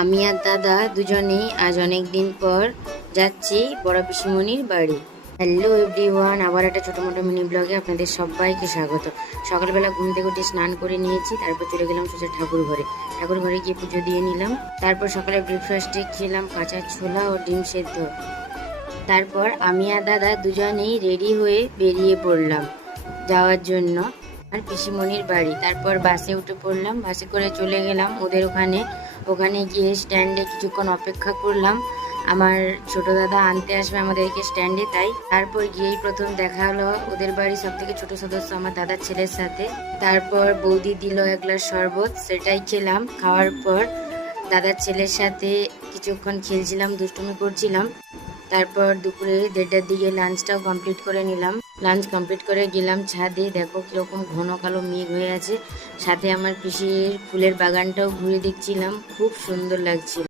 আমি আর দাদা দুজনেই আজ অনেক দিন পর যাচ্ছি বড় পিসিমণির বাড়ি। হ্যালো এভরিওয়ান, আবার একটা ছোটো মোটো মিনি ব্লগে আপনাদের সবাইকে স্বাগত। সকালবেলা ঘুম থেকে উঠে স্নান করে নিয়েছি, তারপর চলে গেলাম সোজা ঠাকুর ঘরে গিয়ে পুজো দিয়ে নিলাম। তারপর সকালে ব্রেকফাস্টে খেলাম কাঁচা ছোলা ও ডিম সেদ্ধ। তারপর আমি আর দাদা দুজনেই রেডি হয়ে বেরিয়ে পড়লাম যাওয়ার জন্য আর পিসিমণির বাড়ি। তারপর বাসে উঠে পড়লাম, বাসে করে চলে গেলাম ওদের ওখানে গিয়ে স্ট্যান্ডে কিছুক্ষণ অপেক্ষা করলাম। আমার ছোট দাদা আনতে আসবে আমাদেরকে স্ট্যান্ডে, তাই তারপর গিয়েই প্রথম দেখা হলো ওদের বাড়ি সব থেকে ছোট সদস্য আমার দাদার ছেলের সাথে। তারপর বৌদি দিল এক গ্লাস শরবত, সেটাই খেলাম। খাওয়ার পর দাদার ছেলের সাথে কিছুক্ষণ খেলছিলাম, দুষ্টুমি করছিলাম। তারপর দুপুরে 1:30টার দিকে লাঞ্চটাও কমপ্লিট করে নিলাম। লাঞ্চ কমপ্লিট করে গেলাম ছাদে। দেখো কিরকম ঘন কালো মেঘ হয়ে আছে, সাথে আমার পিসির ফুলের বাগানটাও ঘুরে দেখছিলাম, খুব সুন্দর লাগছিল।